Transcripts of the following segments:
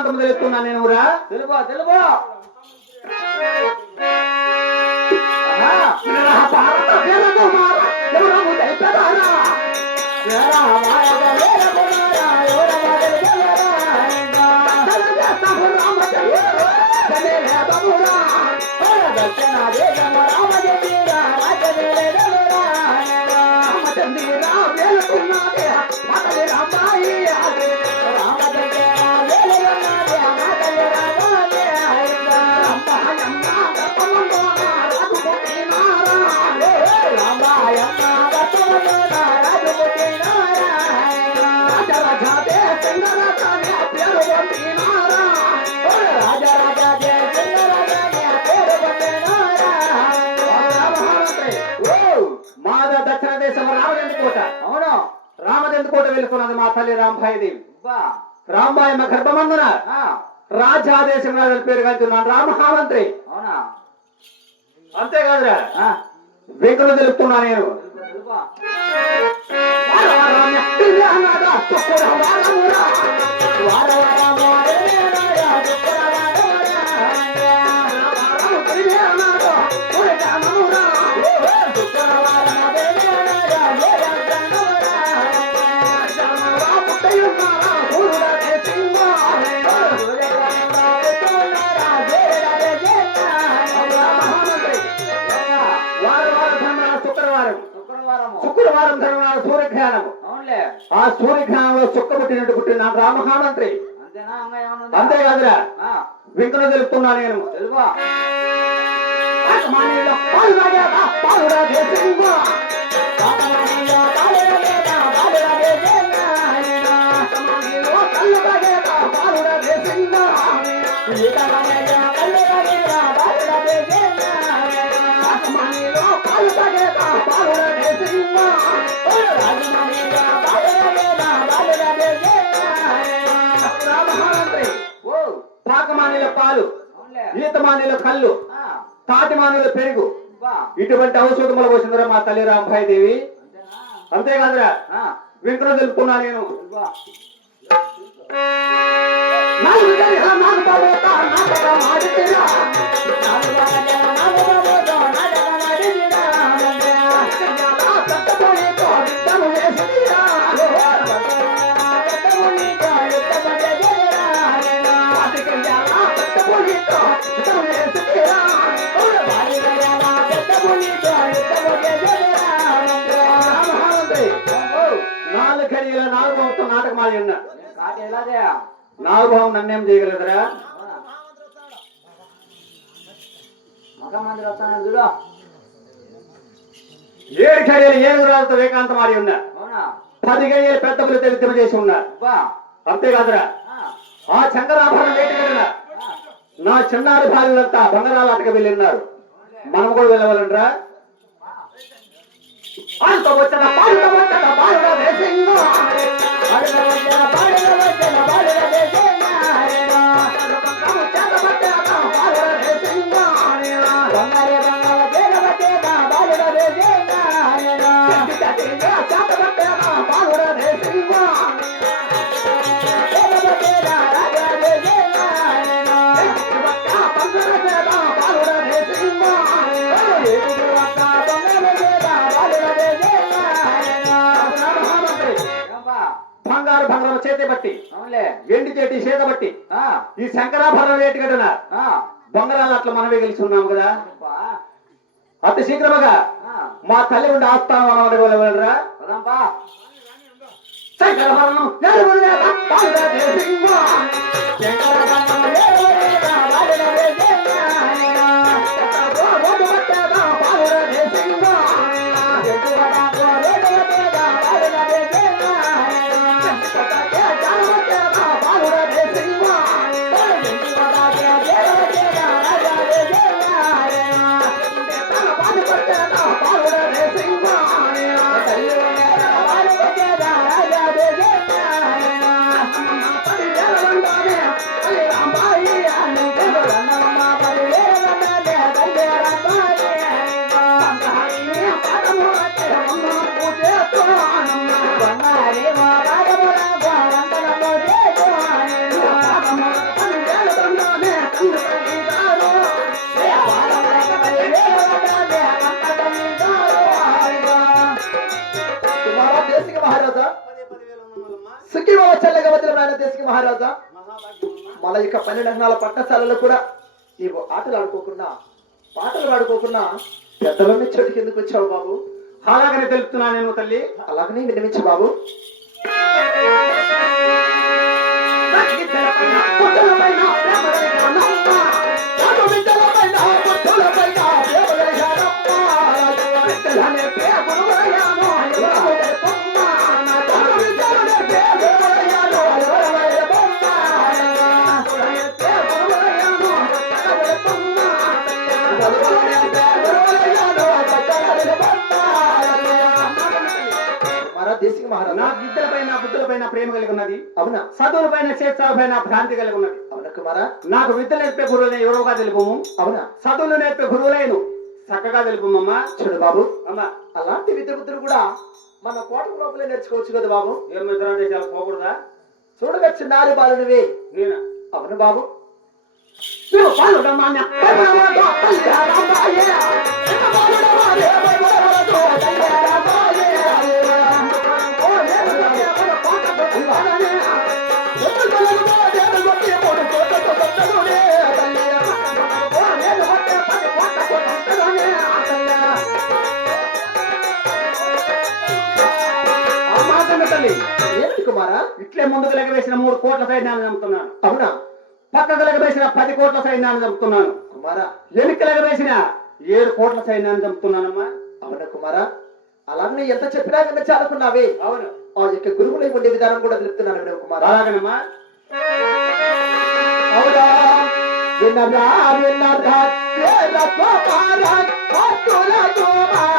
వృత్తాంతం తెలుస్తున్నా నేను రా తెలుగు తెలుగు అవును రామచంద్రకోట వెళ్తున్నది మా తల్లి రాంబాయిదేవి రాంబాయమ్మ గర్భమందున రాజాదేశం పేరు కలుతున్నాను రామహామంత్రి అవునా అంతేకాదురా వెంకలు తెలుపుతున్నా నేను శుక్రవారం ధర్మనాడు సూర్యగ్రహణం ఆ సూర్యగ్రహణంలో చుక్క పుట్టినట్టు పుట్టిన రామహామంత్రి అంతేకాదురా వెంకలు తెలుపుతున్నా నేను పాకమానిల పాలు ఈతమానిల కళ్ళు తాటిమానిల పెరుగు ఇటువంటి ఔషధములు పోసిందిరా మా తల్లి రాంబాయిదేవి అంతేకాదురా వెంకలు తెలుపుకున్నా నేను నాలుగు భావంతో నాటకం ఆడి ఉన్నా నాలుగు భావం నన్నేం చేయగలదురా ఏడు ఖర్యాలు ఏడు రాజుతో ఏకాంతం ఆడి ఉన్నా 10 గడియలు పెద్ద పులి తెలితమ చేసి ఉన్నా అంతేకాదురా ఆ చంద్రాభరణ వేటగడిన నా చిన్నారి భార్యలంతా బంగారాల ఆటకు వెళ్ళిన్నారు మనం కూడా వెళ్ళవాలంటరా బంగారు భంగం చేతి బట్టి వెండి చేతి చేత బట్టి ఈ శంకరాభరణ వేటిగడన బంగారాలు అట్లా మనమే గెలిచి ఉన్నాము కదా అతి శీఘ్రముగా మా తల్లి ఉండి ఆస్థానరా శంకరాభరణం దేశకి మహారాజా మన యొక్క 12 అంగళాల పట్టశాలలో కూడా నీవు ఆటలు ఆడుకోకుండా పాటలు పాడుకోకుండా పెద్దలని చెట్టుకి ఎందుకు వచ్చావు బాబు? అలాగనే తెలుపుతున్నా నేను తల్లి. అలాగనే వినిపించు బాబు. నా విద్యలపైన బుద్ధులపైన ప్రేమ కలిగి ఉన్నది. అవునా? చదువులపైన చేతులపైన భ్రాంతి కలిగి ఉన్నది. అవునా కుమారా? నాకు విద్య నేర్పే గురువులే ఎవరుగా తెలుపుము. అవునా? చదువులు నేర్పే గురువులేను చక్కగా తెలుపుమమ్మా. చూడు బాబు, అమ్మా అలాంటి విద్య బుద్ధులు కూడా మన కోట లోపలే నేర్చుకోవచ్చు కదా బాబు. ఏం ఇతర దేశాలు పోకూడదా? చూడగా చిన్నారి బాలునివే. నేనా? అవును బాబు. కుమారా, ఇట్లే ముందుకు లెగవేసిన 3 కోట్ల సైన్యాన్ని చంపుతున్నాను. అవునా? పక్కకు లెగవేసిన 10 కోట్ల సైన్యాన్ని చంపుతున్నాను. కుమారా, వెనుక లెగవేసిన 7 కోట్ల సైన్యాన్ని చంపుతున్నానమ్మా. అవునా కుమారా? అలాగే ఎంత చెప్పినా విన్న చాలుకున్నావే. అవును. ఆ యొక్క గురువులై ఉండే విధానం కూడా తెలుపుతున్నాను కుమారా. అలాగనమ్మా. అవునా? విన్నరా విన్నరా కుమారా, కుమారా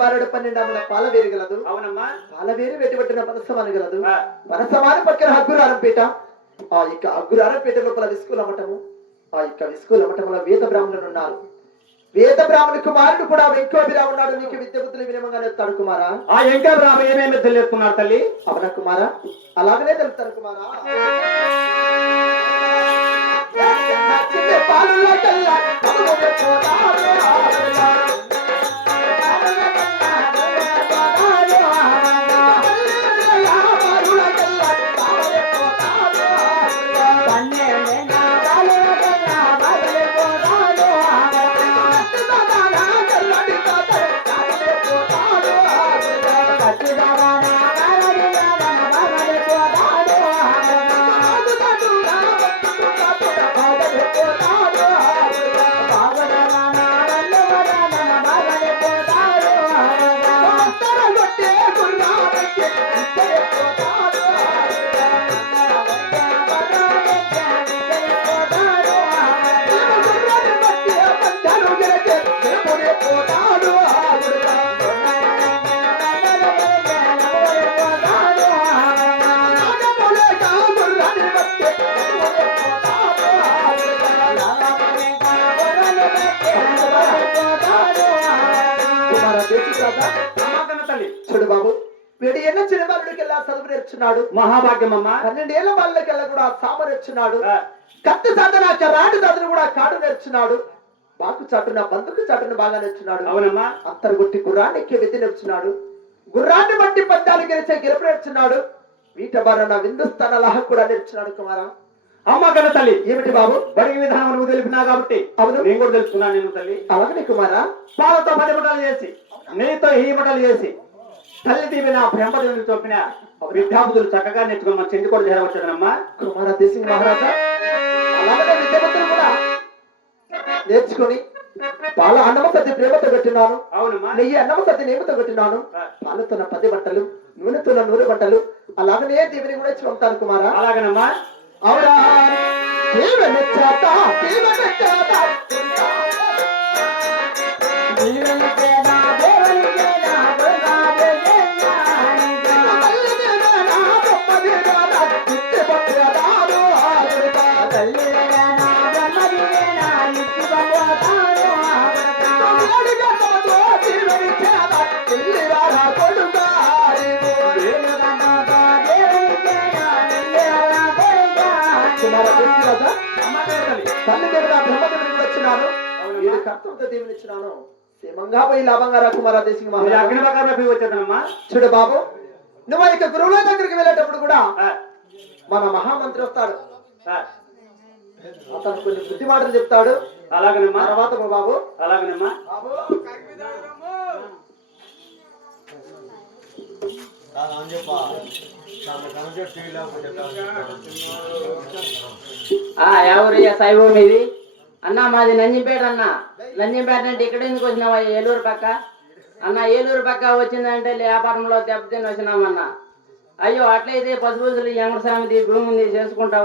బాలుడు 12 అమ్మల పాల వేరగలదు. అవునమ్మా. పాల వేరు వెటిబట్టిన పనసమానగలదు. పనసమాన పక్కన హగ్గురారం పేట. ఆ యొక్క హగ్గురారం పేట లోపల విస్కులు అమ్మటము. ఆ యొక్క విస్కులు అమ్మటంలో వేద బ్రాహ్మణులు ఉన్నారు. వేద బ్రాహ్మణు కుమారుడు కూడా వెంకోబిరా ఉన్నాడు. నీకు విద్య బుద్ధులు వినమంగానే చెప్తాడు కుమారా. ఆ వెంకోబిరామ ఏమేమి తెలియకున్నారు తల్లి? అవునా కుమారా? అలాగనే తెలుపుతారు కుమారా. దేశిక రాజా అమ్మా కన్న తల్లి చూడు బాబు వీడు ఎన్నో చిన్న బాలుడికెల్లా చదువు నేర్చున్నాడు మహాభాగ్యమమ్మా 12 ఏళ్ల బాలుడికెల్లా కూడా సామ నేర్చున్నాడు కత్తి చాటున రాడు చాటును కూడా కాడు నేర్చున్నాడు బాకు చాటున బందుకు చాటును బాగా నేర్చున్నాడు అవునమ్మా అంతర్గొట్టి గుర్రాన్ని ఎక్కే విద్య నేర్చున్నాడు గుర్రాన్ని బట్టి పందాలు గెలిచే గెలుపు నేర్చున్నాడు వీట బారన విందుస్థాన లహ కూడా నేర్చున్నాడు కుమారా అమ్మా కన్న తల్లి ఏమిటి బాబు బడికి విధానం నువ్వు తెలిపినా కాబట్టి అవును నేను కూడా తెలుసుకున్నాను నేను తల్లి అలాగనే కుమారా పాలతో 10 మటలు చేసి నెయ్యితో ఈ మటలు చేసి తల్లి దీవిన బ్రహ్మదేవుని చొప్పిన విద్యార్థులు చక్కగా నేర్చుకుని మన చెంది కూడా చేరవచ్చుదనమ్మా కుమార దేశింగ్ మహారాజా అలాగనే విద్యావంతులు కూడా నేర్చుకుని పాల అన్నమ సతి ప్రేమతో పెట్టినాను అవునమ్మా నెయ్యి అన్నమ సతి నేమతో పెట్టినాను పాలతో 10 బట్టలు నూనెతో 100 బట్టలు అలాగనే దీవిని కూడా ఇచ్చి పంపుతాను కుమారా అలాగనమ్మా అవునా దీవెన చేత దీవెన చేత తల్లి దేవుడు బ్రహ్మదేవుని కూడా వచ్చినాను వీడి కర్తంతో దేవుని ఇచ్చినాను క్షేమంగా పోయి లాభంగా రా కుమార దేశింగ్ మహారాజా అగ్ని ప్రకారం వచ్చేదనమ్మా చూడు బాబు నువ్వు ఇక గురువుల దగ్గరికి వెళ్ళేటప్పుడు కూడా మన మహామంత్రి వస్తాడు అతను కొన్ని బుద్ధి మాటలు చెప్తాడు అలాగనమ్మా తర్వాత బాబు అలాగనమ్మా బాబు ఎవరు సైవం ఇది అన్న మాది నంజిపేట అన్న నంజిపేట అంటే ఇక్కడ ఎందుకు వచ్చినావా ఏలూరు పక్క అన్న ఏలూరు పక్క వచ్చిందంటే వ్యాపారంలో దెబ్బతిని వచ్చినామన్నా అయ్యో అట్లయితే పశుపతులు ఎంగస్వామిది భూమిని చేసుకుంటావా